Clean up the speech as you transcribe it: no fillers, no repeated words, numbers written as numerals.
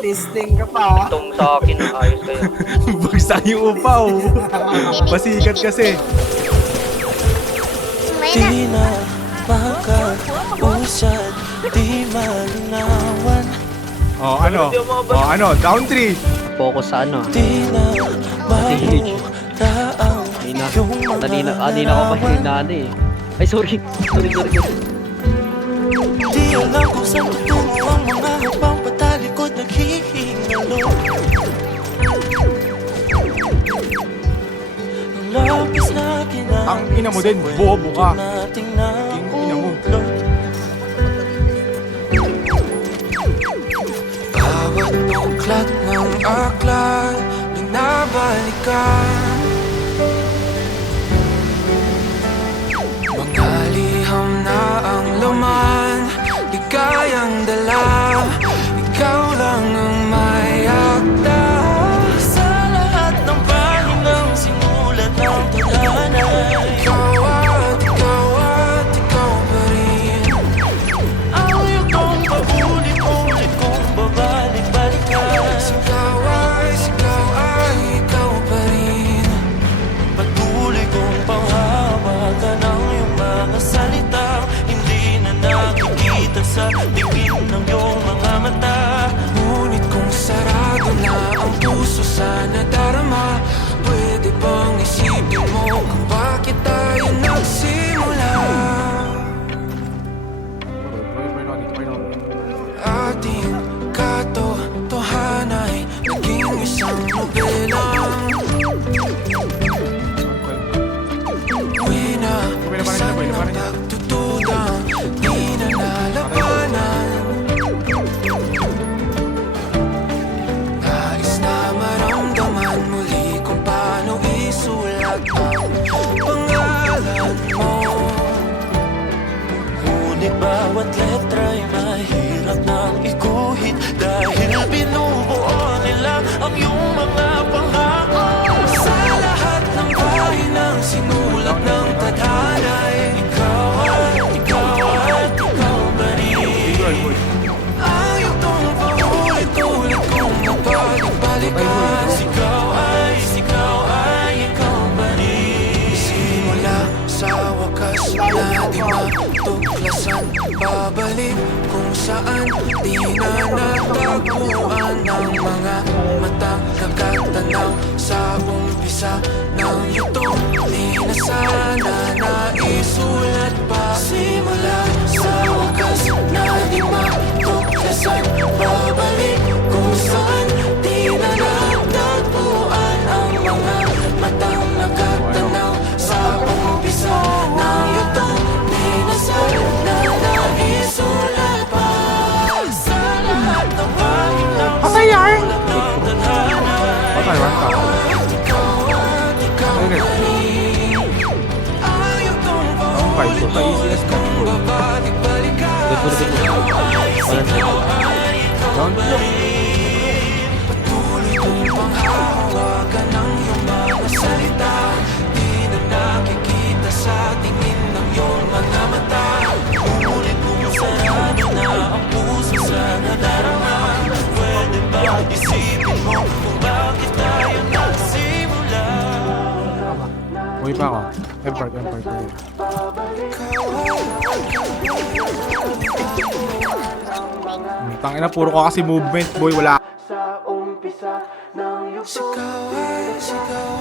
Testing ka pa. Itong sa akin, ayos kayo. Bagsak yung upaw. Pasikat kasi. Di na makausad, di malinawan. Oh, ano? Down 3. Focus sa ano. Di na mahula ang iyong mga Kanina ko pa hinaan eh. Ay, sorry. Sorry. Di alam kung saan tutungo ang mga habang patalikod naghihingalo. Ang labis na kinang Ang ina mo din, bobo ka. nating King ina mo. naulot. Bawat buklat ng aklat binabalikan. Mga liham na ang laman, di kayang dala. Ikaw lang ang may akda. Sa lahat ng pahinang sinulat ng talanay. Ikaw at ikaw pa rin. Ang iyong paulit-ulit kong babalik-balikan. Sigaw ay ikaw pa rin. Patuloy kong panghawakan ang iyong mga salita. Hindi na nakikita sa tingin ng iyong mga mata. Ngunit kung sarado na ang puso sa nadarama, pwede bang isipin mo kung bakit tayo nagsimula? Ating katotohanan ay naging isang nobelang winasan ng pagtutudang di na nalabanan. Nais na maramdaman muli kung paano isulat ang pangalan mo. Ngunit bawat letra'y mahirap nang iguhit dahil binubuo nila ang iyong mga pangako. Sa lahat ng pahinang sinulat ng tadhanay, ikaw pa rin. Ang iyong paulit-ulit kong mapalik-balikan. Sigaw ay ikaw pa rin. Simula sa wakas na di matuklasan, babalik kung saan di na natagpuan ng mga matang nakatanaw sa umpisa ng itong di na sana naisulat pa. Simula sa wakas na di matuklasan, babalik kung saan di na natagpuan ang mga matang nakatanaw sa umpisa ng itong di na sana naisulat pa. Sa lahat ng pahinang sinulat ng tadhanay, Patay, one tap. ikaw pa rin. Ang iyong Okay, so easiest control. babalik-balikan. Down 2. Patuloy kong panghahawakan ng iyong mga salita. Di na nakikita sa tingin ng iyong mga mata. Ngunit kung sarado na ang puso sa nadarama, pwede ba isipin mo kung bakit tayo nagsimula? Uwi pa ako. Empart. Tangina, puro ka kasi movement, boy. Wala. Sa umpisa ng iyong sigaw